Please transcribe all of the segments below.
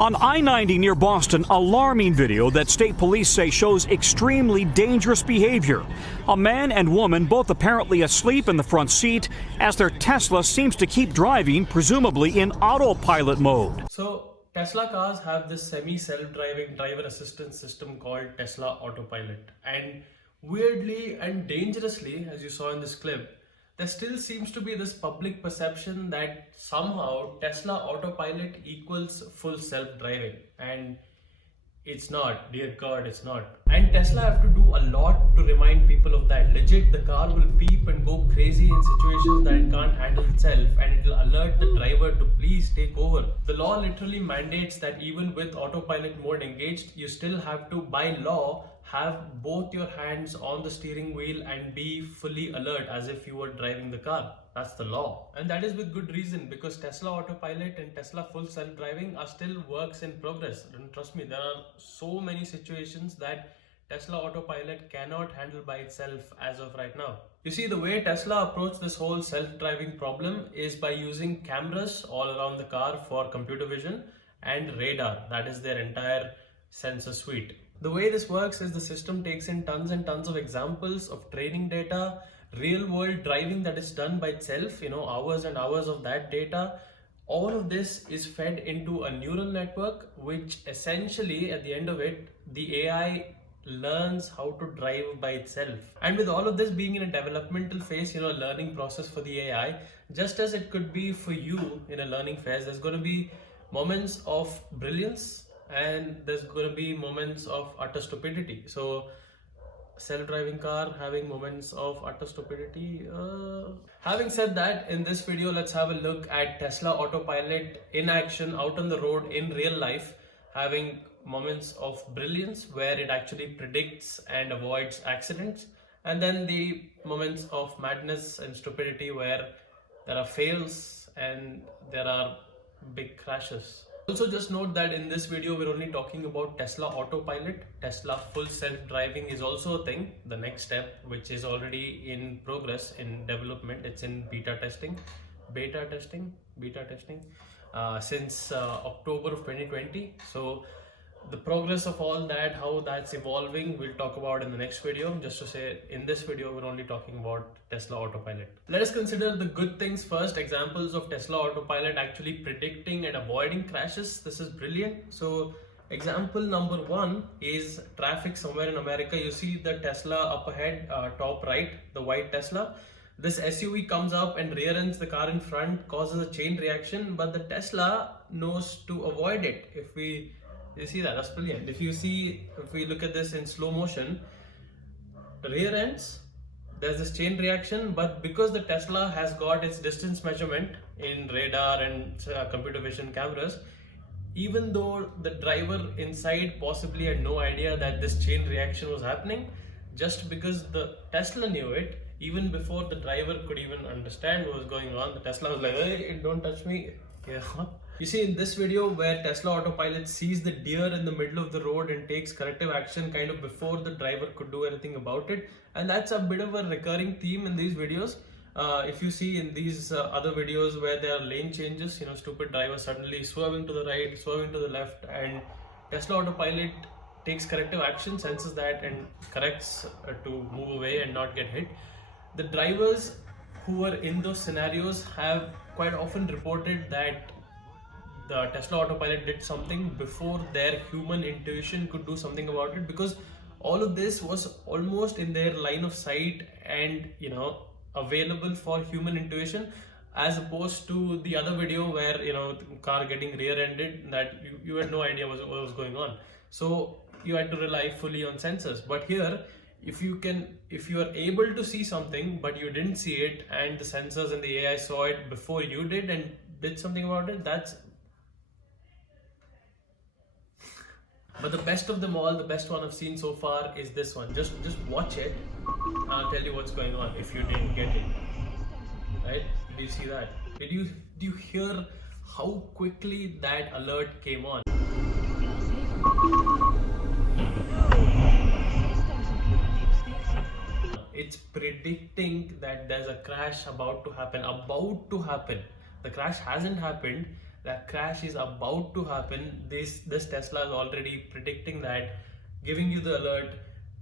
On I-90 near Boston, alarming video that state police say shows extremely dangerous behavior. A man and woman both apparently asleep in the front seat as their Tesla seems to keep driving, presumably in autopilot mode. So Tesla cars have this semi-self-driving driver assistance system called Tesla Autopilot. And weirdly and dangerously, as you saw in this clip, there still seems to be this public perception that somehow Tesla Autopilot equals full self-driving. And it's not, dear God, it's not. And Tesla have to do a lot to remind people of that. Legit, the car will beep and go crazy in situations that it can't handle itself, and it will alert the driver to please take over. The law literally mandates that even with autopilot mode engaged, you still have to, by law, have both your hands on the steering wheel and be fully alert as if you were driving the car. That's the law. And that is with good reason, because Tesla Autopilot and Tesla full self-driving are still works in progress. And trust me, there are so many situations that Tesla Autopilot cannot handle by itself as of right now. You see, the way Tesla approached this whole self-driving problem is by using cameras all around the car for computer vision and radar. That is their entire sensor suite. The way this works is the system takes in tons and tons of examples of training data, real world driving that is done by itself, hours and hours of that data. All of this is fed into a neural network, which essentially at the end of it, the AI learns how to drive by itself. And with all of this being in a developmental phase, a learning process for the AI, just as it could be for you in a learning phase, there's going to be moments of brilliance and there's going to be moments of utter stupidity. So self-driving car having moments of utter stupidity. Having said that, in this video, let's have a look at Tesla Autopilot in action out on the road in real life, having moments of brilliance where it actually predicts and avoids accidents, and then the moments of madness and stupidity where there are fails and there are big crashes. Also, just note that in this video, we're only talking about Tesla Autopilot. Tesla full self-driving is also a thing, the next step, which is already in progress, in development. It's in beta testing, since October of 2020. So the progress of all that, how that's evolving, we'll talk about in the next video. Just to say, in this video, we're only talking about Tesla Autopilot. Let us consider the good things first. Examples of Tesla Autopilot actually predicting and avoiding crashes. This is brilliant. So example number one is traffic somewhere in America. You see the Tesla up ahead, top right, the white Tesla. This SUV comes up and rear ends the car in front, causes a chain reaction, but the Tesla knows to avoid it. You see that? That's brilliant. If we look at this in slow motion, rear ends, there's this chain reaction, but because the Tesla has got its distance measurement in radar and computer vision cameras, even though the driver inside possibly had no idea that this chain reaction was happening, just because the Tesla knew it, even before the driver could even understand what was going on, the Tesla was like, hey, don't touch me. Yeah. You see, in this video where Tesla Autopilot sees the deer in the middle of the road and takes corrective action kind of before the driver could do anything about it. And that's a bit of a recurring theme in these videos. If you see in these other videos where there are lane changes, stupid drivers suddenly swerving to the right, swerving to the left, and Tesla Autopilot takes corrective action, senses that and corrects to move away and not get hit. The drivers who are in those scenarios have quite often reported that the Tesla Autopilot did something before their human intuition could do something about it, because all of this was almost in their line of sight and available for human intuition, as opposed to the other video where the car getting rear-ended, that you had no idea what was going on. So you had to rely fully on sensors. But here, if you are able to see something but you didn't see it, and the sensors and the AI saw it before you did and did something about it, that's. But the best of them all, the best one I've seen so far is this one. Just watch it and I'll tell you what's going on if you didn't get it. Right? Do you see that? Do you hear how quickly that alert came on? It's predicting that there's a crash about to happen. The crash hasn't happened. that crash is about to happen. This Tesla is already predicting that, giving you the alert,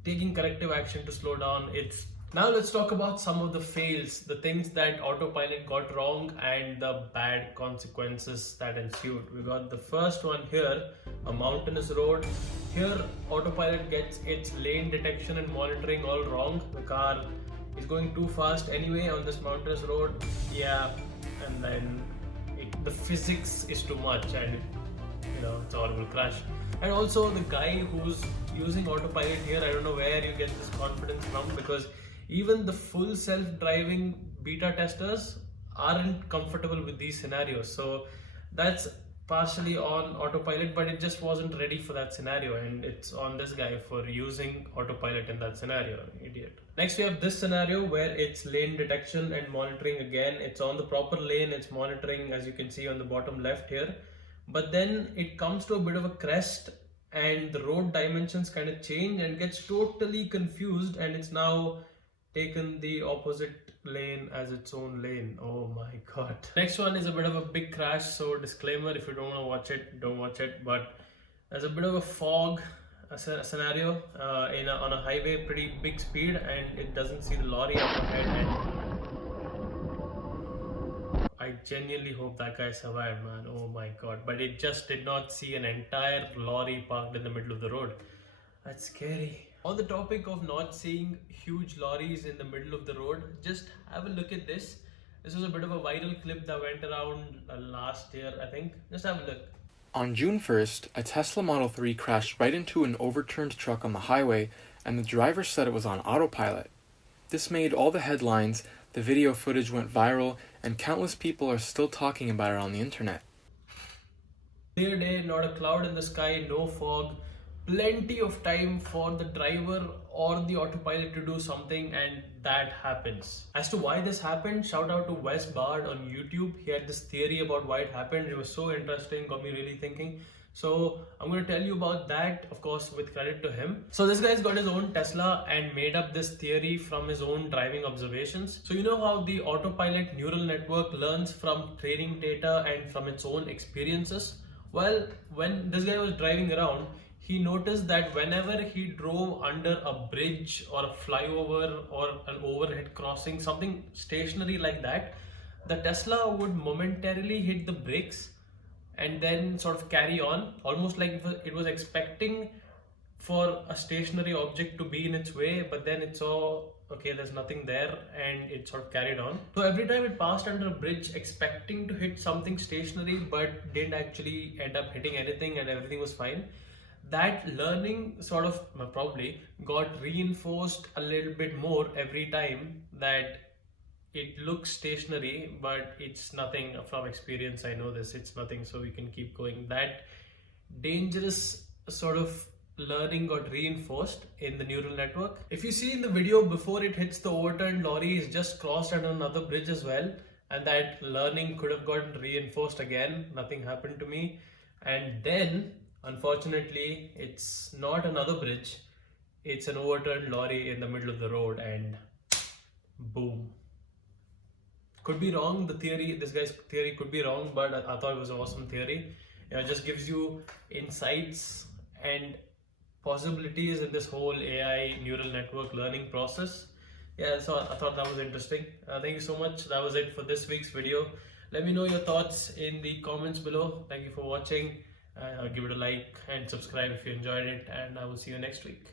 taking corrective action to slow down. It's now let's talk about some of the fails, the things that autopilot got wrong and the bad consequences that ensued. We got the first one here, a mountainous road. Here autopilot gets its lane detection and monitoring all wrong. The car is going too fast anyway on this mountainous road. Yeah, and then the physics is too much and it's a horrible crash. And also the guy who's using autopilot here, I don't know where you get this confidence from, because even the full self-driving beta testers aren't comfortable with these scenarios. So that's partially on autopilot, but it just wasn't ready for that scenario, and it's on this guy for using autopilot in that scenario. Idiot. Next we have this scenario where it's lane detection and monitoring again. It's on the proper lane, it's monitoring, as you can see on the bottom left here, but then it comes to a bit of a crest and the road dimensions kind of change and gets totally confused, and it's now taken the opposite lane as its own lane. Oh my god. Next one is a bit of a big crash, so disclaimer, if you don't want to watch it, don't watch it. But there's a bit of a fog scenario on a highway, pretty big speed, and it doesn't see the lorry up ahead, and I genuinely hope that guy survived, man. Oh my god. But it just did not see an entire lorry parked in the middle of the road. That's scary. On the topic of not seeing huge lorries in the middle of the road, just have a look at this. This was a bit of a viral clip that went around last year, I think. Just have a look. On June 1st, a Tesla Model 3 crashed right into an overturned truck on the highway, and the driver said it was on autopilot. This made all the headlines, the video footage went viral, and countless people are still talking about it on the internet. Clear day, not a cloud in the sky, no fog. Plenty of time for the driver or the autopilot to do something, and that happens. As to why this happened, shout out to Wes Bard on YouTube. He had this theory about why it happened. It was so interesting, got me really thinking. So I'm going to tell you about that, of course, with credit to him. So this guy's got his own Tesla and made up this theory from his own driving observations. So you know how the autopilot neural network learns from training data and from its own experiences? Well, when this guy was driving around, he noticed that whenever he drove under a bridge or a flyover or an overhead crossing, something stationary like that, the Tesla would momentarily hit the brakes and then sort of carry on, almost like it was expecting for a stationary object to be in its way, but then it saw, okay, there's nothing there, and it sort of carried on. So every time it passed under a bridge expecting to hit something stationary, but didn't actually end up hitting anything and everything was fine. That learning sort of probably got reinforced a little bit more every time that it looks stationary, but it's nothing. From experience, I know this, it's nothing, so we can keep going. That dangerous sort of learning got reinforced in the neural network. If you see in the video, before it hits the overturned lorry, it's just crossed under another bridge as well, and that learning could have gotten reinforced again. Nothing happened to me. And then unfortunately, it's not another bridge, it's an overturned lorry in the middle of the road, and boom. Could be wrong, this guy's theory could be wrong, but I thought it was an awesome theory. It just gives you insights and possibilities in this whole AI neural network learning process. Yeah, so I thought that was interesting. Thank you so much. That was it for this week's video. Let me know your thoughts in the comments below. Thank you for watching. Give it a like and subscribe if you enjoyed it, and I will see you next week.